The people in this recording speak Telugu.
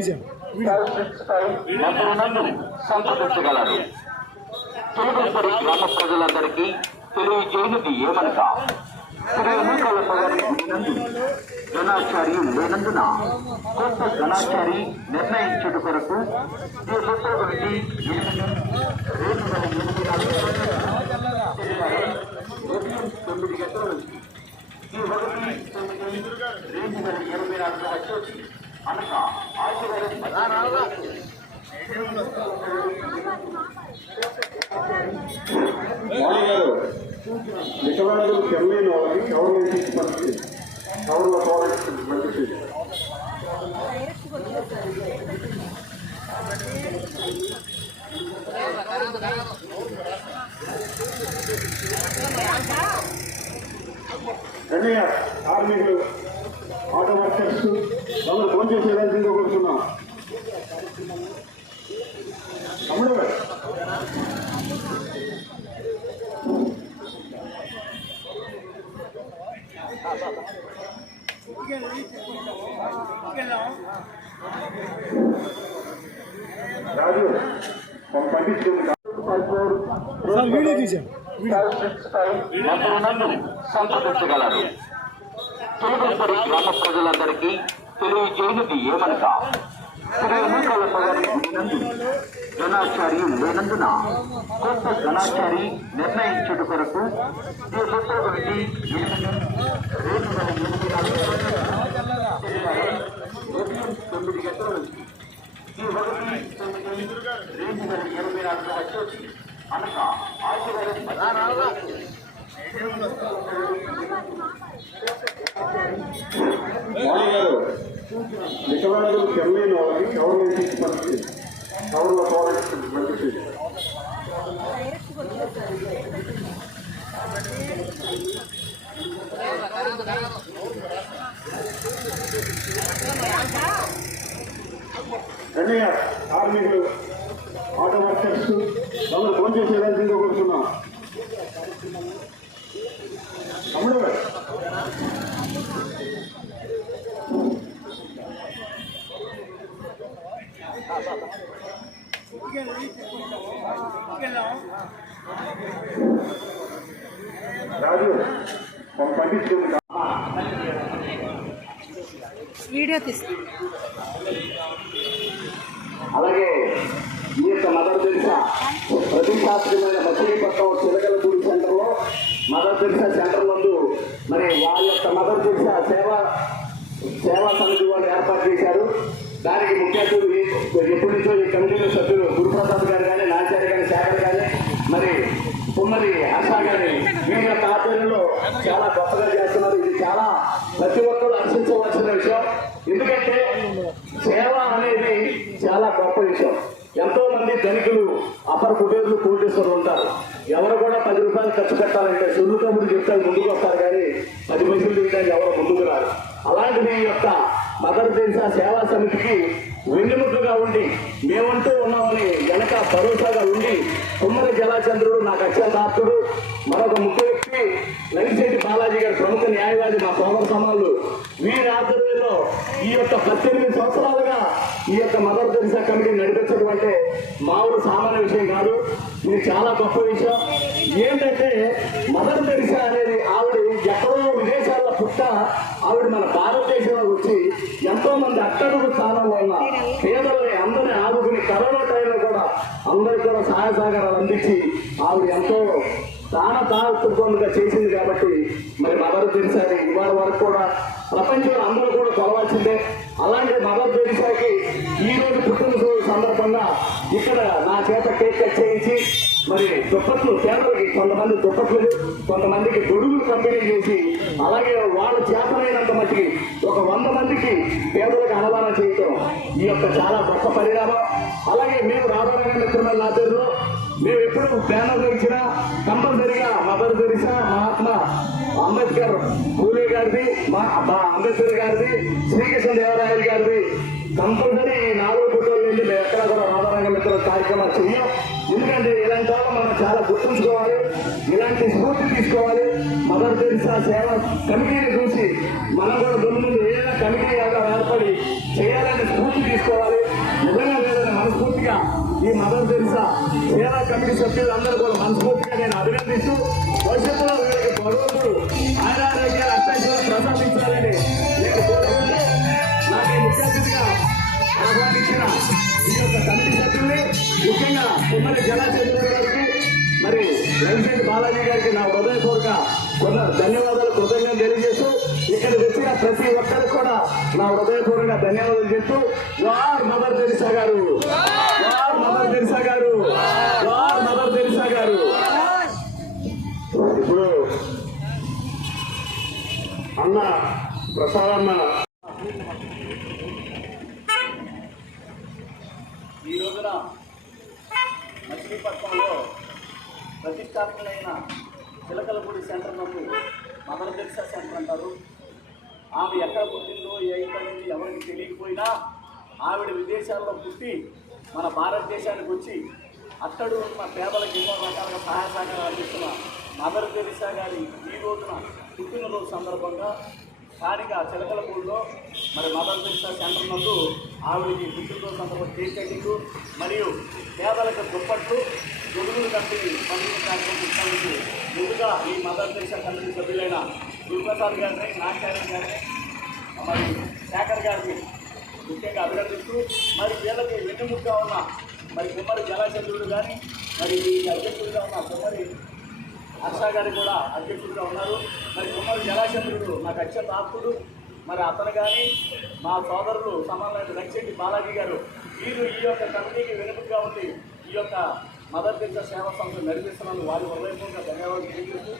సార్ సంప్రదించగలరు గ్రామ ప్రజలందరికీ తెలియజేయనిది ఏమనగా శ్రీ ఎన్నికల పదవి లేనందున కొత్త ఘనాచారి నిర్ణయించుట కొరకు ఈ ముప్పై ఎనిమిది రెండు వేల ఎనిమిది నాలుగు ఉదయం తొమ్మిది గంటల నుంచి ఈ ఒకటి తొమ్మిది రెండు వేల ఇరవై నాలుగు వచ్చి అనగా ఆదివారం వాణి గారు వికలాంగులు వాళ్ళకి కవర్లు వేసి పంపించి కవర్లో ప్రోడక్ట్స్ పంపించి రండిగా ఆర్మీలు ఆటో వర్కర్స్ అందరూ ఫోన్ చేసి వెళ్ళాల్సిందిగా కోరుతున్నాం తమ్ముడు గారు రాజు ఒక పంపించుకుంది సార్ వీడియో తీసాం నందరినందరి సంప్రదించగలరు తెలుగుపరి గ్రామ ప్రజలందరికీ తెలియజేయనిది ఏమనగా శ్రీ ఎన్నికల లేనందున కొత్త ఘనాచారి నిర్ణయించుట కొరకు ఈ ముప్పై తొమ్మిది గంటల నుంచి ఈ ఒకటి తొమ్మిది రెండు వేల ఇరవై నాలుగు అనగా వికలాంగులు కెమ్మైన వాళ్ళకి కవర్లు వేసి పంపించి కవర్లో ప్రోడక్ట్స్ పంపించి రండిగా కార్మికులు ఆటో వర్కర్స్ వాళ్ళు ఫోన్ చేసేదానికి ఒక కోరుతున్నాం తమ్ముడు గారు రాజు ఒక పండించుకుంది వీడియో తీస్తాం అలాగే ఈ యొక్క మదర్ తెరిసా ప్రతిష్టాత్మకమైన మచిలీపట్నం చిలకలపూడి సెంటర్లో మదర్ తెరిసా సెంటర్ నందు మరి వారి యొక్క మదర్ తెరిసా సేవా సేవా సమితి వాళ్ళు ఏర్పాటు చేశారు. దానికి ముఖ్య అతిథి ఎప్పటి నుంచో ఈ కమిటీలో సభ్యులు గురుప్రసాద్ గారు కానీ నాచార్య గారి ఉన్నది హర్ష గారి మీ యొక్క ఆధ్వర్యంలో చాలా గొప్పగా చేస్తున్నారు. ఇది చాలా ప్రతి ఒక్కరు హర్షించవలసిన విషయం. ఎందుకంటే సేవ అనేది చాలా గొప్ప విషయం. ఎంతో మంది ధనికులు అపర కుబేరులు కోటేశ్వరులు ఉంటారు. ఎవరు కూడా పది రూపాయలు ఖర్చు పెట్టాలంటే సొల్లు చెప్తారు చెప్తే ముందుకు వస్తారు కానీ పది పైసలు తింటానికి ఎవరు ముందుకు రారు. అలాంటిది యొక్క మదర్ దేశ సేవా సమితికి వెన్నుముట్టుగా ఉండి మేమంటూ ఉన్నామని వెనక భరోసాగా ఉండి కుమ్మరి జలాచంద్రుడు నాకు అత్యంత మరొక ముఖ్య వ్యక్తి లలిశెట్టి బాలాజీ గారు ప్రముఖ న్యాయవాది మా సోదర సమానులు వీరి ఆధ్వర్యంలో ఈ యొక్క పద్దెనిమిది సంవత్సరాలుగా ఈ యొక్క మదర్ తెరిసా కమిటీ నడిపించడం అంటే మామూలు సామాన్య విషయం కాదు ఇది చాలా గొప్ప విషయం. ఏంటంటే మదర్ తెరిసా అనేది ఆవిడ ఎక్కడో విదేశాల్లో పుట్ట ఆవిడ మన భారతదేశంలో వచ్చి ఎంతో మంది అట్టడుగు స్థానంలో ఉన్న పంపించి అందించి ఆవిడ ఎంతో దాన దాతృత్వంగా చేసింది కాబట్టి మరి మదర్ తెరిసాని ఇవాళ వరకు కూడా ప్రపంచంలో అందరూ కూడా కొలవాల్సిందే. అలాంటి మదర్ తెరిసాకి ఈ రోజు పుట్టినరోజు సందర్భంగా ఇక్కడ నా చేత కేక్ కట్ చేయించి మరి దుప్పట్లు పేదలకి కొంతమంది దుప్పట్లు కొంతమందికి గొడుగులు పంపిణీ చేసి అలాగే వాళ్ళ చేతనైనంత మట్టికి ఒక వంద మందికి పేదలకు అన్నదానం చేయటం ఈ యొక్క చాలా గొప్ప పరిణామం. అలాగే మేము రాధారాయణ మిత్రమైన ఆధ్వర్యంలో మేము ఎప్పుడు బ్యానర్ ఇచ్చినా కంపల్సరిగా మదర్ తెరిసా మహాత్మా అంబేద్కర్ పూలే గారిది మా మా అంబేద్కర్ గారిది శ్రీకృష్ణ దేవరాయలు గారిది. కంపల్సరీ ఈ నాలుగు ఫోటోలు నుండి మేము ఎక్కడ కూడా రాధారంగ మిత్రుల కార్యక్రమాలు చెయ్యం ఎందుకంటే ఇలాంటి వాళ్ళ మనం చాలా గుర్తుంచుకోవాలి. ఇలాంటి స్ఫూర్తి తీసుకోవాలి. మదర్ తెరిసా సేవ కమిటీని చూసి మనం కూడా ముందు ఏదైనా కమిటీ ఏర్పడి చేయాలని స్ఫూర్తి తీసుకోవాలి. నిజంగా లేదని మనస్ఫూర్తిగా ఈ మదర్ తెలిసా సేవ కమిటీ సభ్యులందరూ కూడా మనస్ఫూర్తిగా నేను అభినందిస్తూ భవిష్యత్తులో వీళ్ళకి భగవంతుడు ఆయన ముఖ్యంగా మరి వెంకటేష్ బాలాజీ గారికి నా హృదయపూర్వక కొంత ధన్యవాదాలు కృతజ్ఞతలు తెలియజేస్తూ ఇక్కడ వచ్చిన ప్రతి ఒక్కరికి కూడా నా హృదయపూర్వక ధన్యవాదాలు చెప్తూ వార్ మదర్ తెరిసా గారు. వార్ మదర్ తెరిసా గారు. వార్ మదర్ తెరిసా గారు. ఇప్పుడు అన్న ప్రసాదన్న మచిలీపట్నంలో ప్రతిష్టాత్మకమైన చిలకలపూడి సెంటర్ నందు మదర్ తెరిసా సెంటర్ అంటారు. ఆమె ఎక్కడ పుట్టిందో ఏ ఇంటి నుంచి ఎవరికి తెలియకపోయినా ఆవిడ విదేశాల్లో పుట్టి మన భారతదేశానికి వచ్చి అక్కడ ఉన్న పేదలకు ఎన్నో రకాలుగా సహాయ సహకారాలు అందిస్తున్న మదర్ తెరిసా గారి ఈ రోజున పుట్టినరోజు సందర్భంగా స్థానిక చిలకలపూడిలో మరి మదర్ తెరిసా సెంటర్ నందు ఆవిడకి పుట్టినరోజు సందర్భంగా కేక్ కటింగ్ మరియు పేదలకు దుప్పట్లు గొడుగులు కట్టి పండుగ కార్యక్రమం ముందుగా ఈ మదర్ తెరిసా కమిటీ సభ్యులైన గురుప్రసాద్ గారిని నాగార్జున గారిని మరి శేఖర్ గారిని ముఖ్యంగా అభినందిస్తూ మరి వీళ్ళకి వెన్నుముగ్గా ఉన్న మరి కుమ్మరి జలాచంద్రుడు కానీ మరి ఈ అధ్యక్షుడిగా ఉన్న కుమ్మరి హర్ష గారు కూడా అధ్యక్షుడిగా ఉన్నారు. మరి కుమారు జలాశంద్రుడు నాకు అత్యంత ఆప్తుడు మరి అతను కానీ మా సోదరులు సమానమైన లక్ష్మి బాలాజీ గారు వీరు ఈ యొక్క కమిటీకి వెనుకగా ఉండి ఈ యొక్క మదర్ తెరిసా సేవా సంస్థ నడిపిస్తున్నందుకు వారి హృదయపూర్వక ధన్యవాదాలు తెలియజేస్తూ